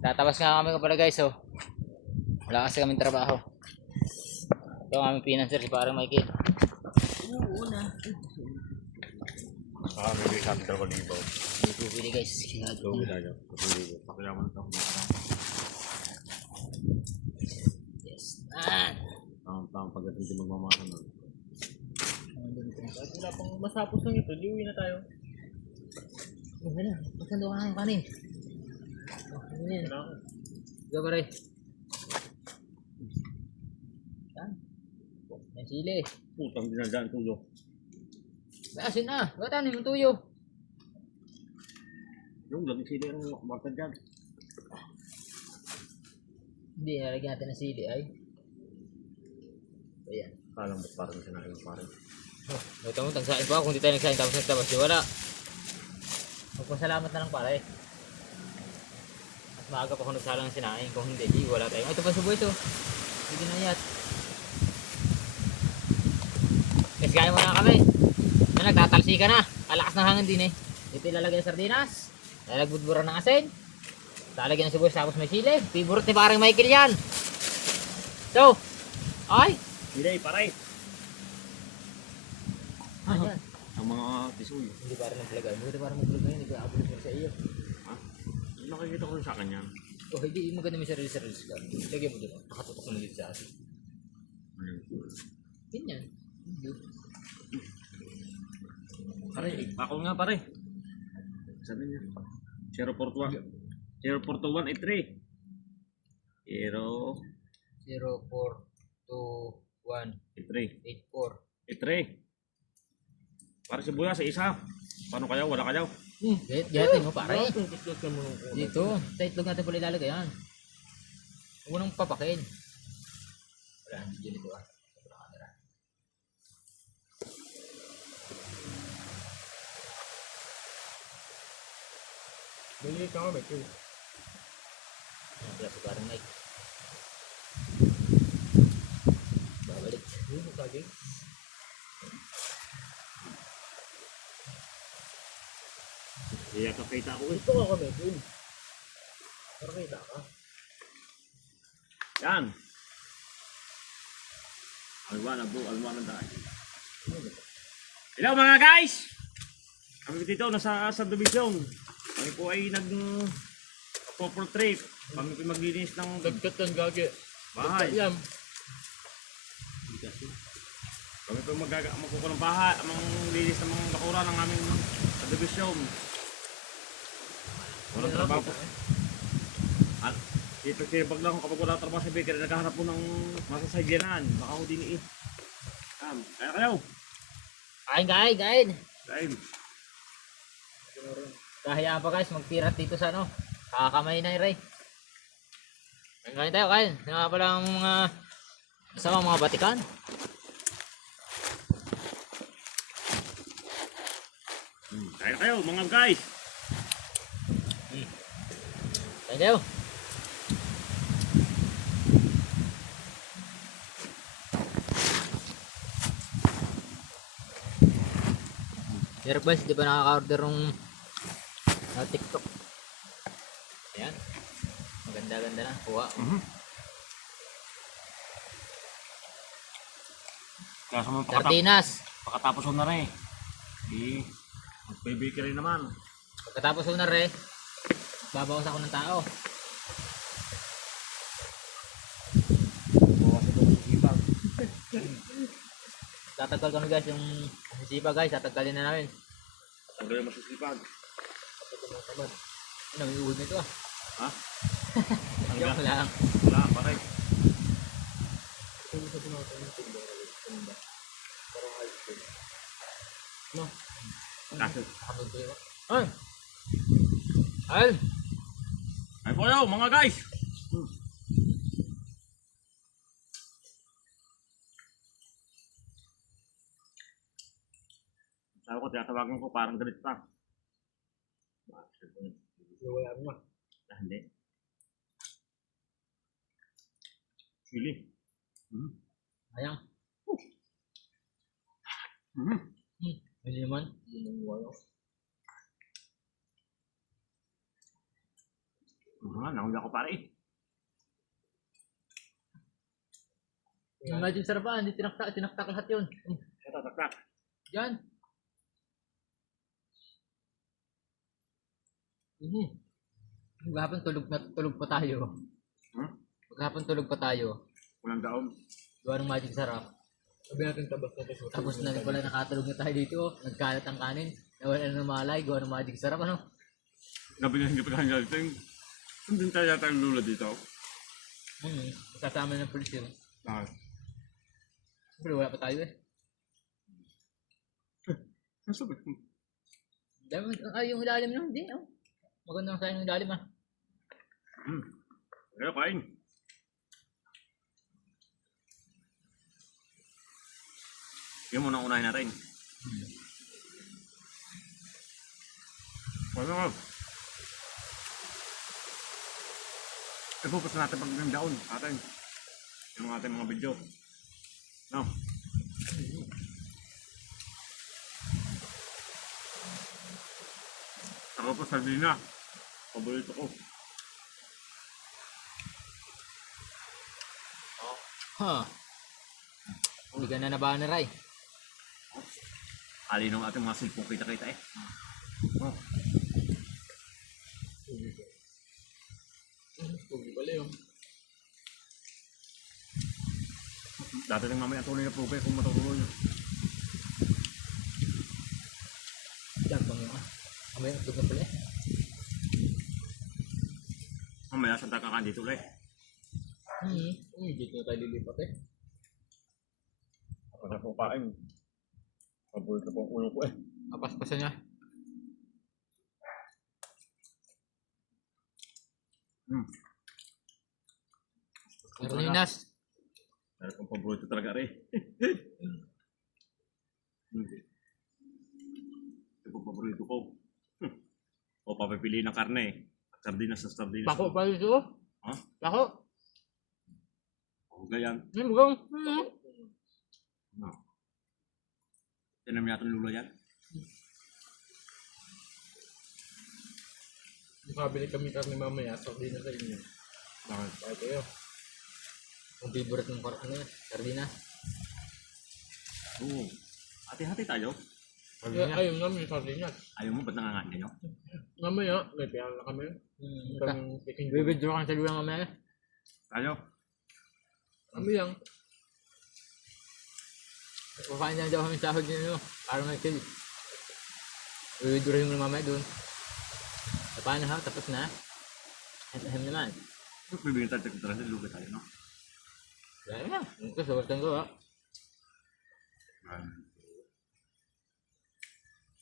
Tatawas nga kami kapala guys, oh. Wala kasi kaming trabaho. Ito ang aming financer, si parang Mikey. Oo na. May sabi 2,000. Hindi po pili guys. Lugi tayo. Pakilaman ito. Yes, man. Tamang pagdating din magmamasa na. Wala pang masapos ng ito, liwi na tayo. Oh, hala. Masando ka ng kanin. Ano yan? Ikaw ba rin? Yan. May sili. Putang dinadaan tulo. May asin na. Ba't ano yung tuyo? Yung laging sila yung kumartan dyan. Hindi, nalagyan natin ng sili ay. Ayan. Kalang ba't parang sinahin parang. Oh, ito mo, tagsain pa. Kung di tayo nagsain tapos nagtabas, di wala. Magpasalamat na lang pare. Mas maaga pa kung nagsala ng sinain. Kung hindi, di wala tayo. Ay, ito pa subo ito. Hindi na yat. Guys, kaya mo na kami. Na, nagtatalsi ka na. Kalakas ng hangin din eh. Dito ilalagay ng sardinas. Lalagbuduran ng asin. Lalagyan ng sibuyas tapos may sili. Favorite ni parang Michael yan. So, ay. Hindi, pare. Ayan. Ang mga tisuy. Hindi parang naglaga. Hindi parang maglaga yun. Hindi ko abot mo sa iyo. Ha? Nakikita ko rin sa kanya. Oh, hindi maganda may sarili-sarili ka. Lagyan mo doon. Nakatutok mo na dito sa atin. Ganyan. Pare, ako nga pare. Sabi niya. 041. 041 83. 0 0, 4, 2, 1, 83. 8, 4. 83. Para si Buya sa isa. Paano kayo? Wala kayo? Gayatin mo pare. Dito. Sa itlog natin pala ilalagay yan. Huwag mo nang papakin. Wala, hindi dyan ito ah. Bili ka nga, Michael. Yan pala si parang Mike. Babalik. Hindi saging. Iya kakita ko eh. Ito ka, Michael. Para kita ka. Yan. Alwana bro, alwana tayo. Hello mga guys! Kami dito nasa subdivision. Kami po ay nag-purple trip. Kami po maglinis ng Dagkat ng gagi. bahay. Yan. Kami po magkukuha ng bahay, linis ng mga bakura ng aming subdivision. Walang trabaho po. At dito sipag lang kapag wala trabaho sa bakery, naghahanap po ng masasagyanan. Baka ho din eh. Kaya kayo. Kain. Kain. Kahayaan pa guys, magpirat dito sa ano. Kakamay na Ray. Kain tayo, kain. Yung nga pala ang mga kasama mga batikan. Kain kayo mga guys. Kain tayo. Hirap guys, di pa nakaka-order ng TikTok. Ayan. Maganda-ganda na. Kuha. Kaya sa mga Sardinas. pakatapos ko na rin. Magbe-bakery naman. Pagkatapos ko na rin, babawas ako ng tao. Bawas ito ng sipag. Tatagal kami guys, yung sisipa guys, tatagalin na namin. Tanggalin mo sa sipag. Ano, may uhod na ito ah. Ha? Joke lang. Wala, pare. Ito sa tinatawag ng timba. Parang high school. No? Kaso. Nakapuntoy ako. Ay! Ay! Ay po yaw, mga guys. Sabi ko, tinatawagan ko parang galit pa. Wala mo. Hindi. Sili. Ayan. Mhm. Hindi naman. Hindi mo wala. naman, nahuli ako pare eh. Yung magic sarap ba? Hindi tinaktak lahat yun. Ito, taktak. Yan. Maghapon tulog pa tayo. Hmm? Maghapon tulog pa tayo. Walang daon. Gawa ng magic sarap. Sabi natin tabas na ito. Tapos na rin pala nakatulog na tayo dito. Oh. Nagkalat ang kanin. Nawala na ng malay. Gawa ng magic sarap ano. Gabi na hindi pa kanya dito. Hindi tayo yata yung lula dito. Kasama ng pulis yun. Ah. Siyempre wala pa tayo eh. Ang sabi. Yung ilalim lang. Hindi oh. Maganda ang sayang ng ilalim ah. Kaya kain. Yung muna unahin natin. Ano nga? Ipupos natin pag ng daon atin. Yung ating mga video. No? Ako po sardina. Paborito ko. Ha. Hindi ka na nabahan na Ray. Ali ng ating mga silpong kita-kita eh. Oh. Pugi pala yun. Dati ng mamaya tuloy na probe kung matutuloy nyo. Yan bang yun ah. Kamay ang tulog na pala eh. Mamaya santa ka ka dito ulit. Dito na tayo lilipat eh. Ako na po kain. Paborito po ang ulo ko eh. Kapaspasan niya. Meron yung nas. Meron pong paborito talaga rin. Ito po paborito ko. O papipili ng karne eh. Sardinas sa sardinas. Pako pa dito. Ha? Pako. O ganyan. Bugong. No. Tinan mo yata ng lula yan. Makabili kami karne mamaya. Sabi na sa inyo. Bakit? Bakit kayo? Ang favorite ng ano yan. Sardinas. Oo. Hati-hati tayo. Ayaw namin yung sardinas. Ayaw mo ba't nangangain nyo? Mamaya, may piyang na kami. Itang chicken joint. Bibidyo ka sa lulang mamaya. Tayo. Kami lang. Kukain na daw kami sahod niyo. Para may kill. Bibidyo rin mo mamaya dun. Paano ha? Tapos na. Ahem naman. Bibigyan tayo sa kutrasin. Lugat tayo, no? Kaya na. Ito sa watang ko ha.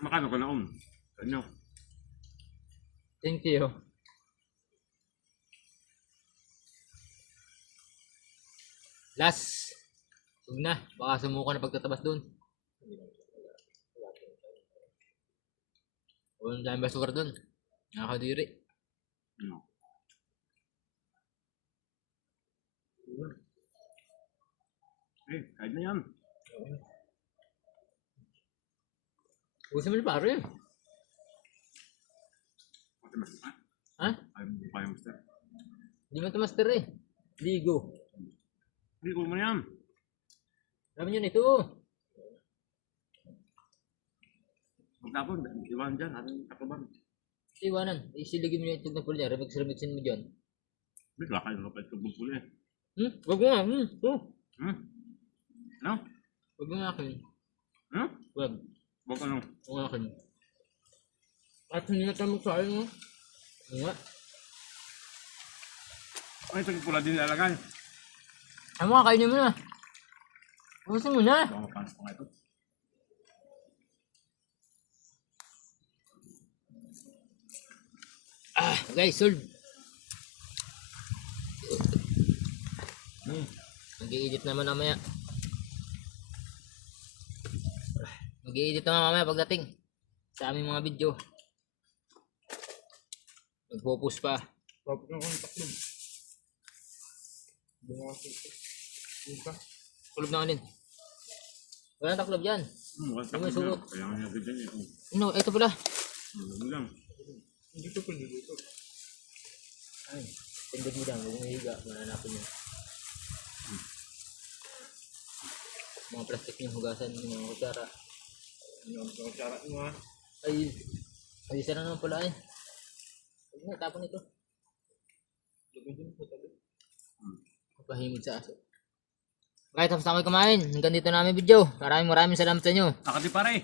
Makano ka na Ano? Thank you. Last. Huwag na. Baka sumuko na pagtatabas dun. Huwag na dahil basura dun. Nakakadiri. Ano? Eh, kahit na yan. Gusto mo na pare. Pati master pa. Ha? Ayaw mo pa yung master. Hindi mo ito master eh. Ligo. Hindi ko mo yan. Alam nyo na ito. Magtapon, iwan dyan. Ating tapaban. Iwanan. Isiligin mo yung itog na pula niya. Remix-remixin mo dyan. Bigla kayo kapit ko bugpuli eh. Wag mo nga. Ito. Ano? Wag mo nga akin. Ano? Wag. Huwag ano? Wag nga akin. At hindi na tayo magsahin mo. Ano nga? Ay, ito pula din nilalagay. Ano nga, kainin mo na. Gusto mo na. Baka mapanas ko nga ito. Guys, sold. Mag-i-edit naman mamaya. Mag-i-edit naman mamaya pagdating sa aming mga video. Magpo-post pa. Tapos na kong taklog. Bumakas ito. Buka. Kulog na kanin. Wala taklob dyan. Wala May suot. Kaya nga niya ganyan eh. Ano, ito pala. Ano lang. Hindi ko pwede dito. Ay. dyan, huwag mong higa, mananapin nyo. Mga plastic nyo, hugasan nyo, mga kutsara. Ang tsara mo ha. Ay, isa na naman pala ay. Huwag na, tapon ito. Pahimig sa aso. Okay, tapos na kami kumain. Hanggang dito namin video. Maraming salamat sa inyo. Akati pare.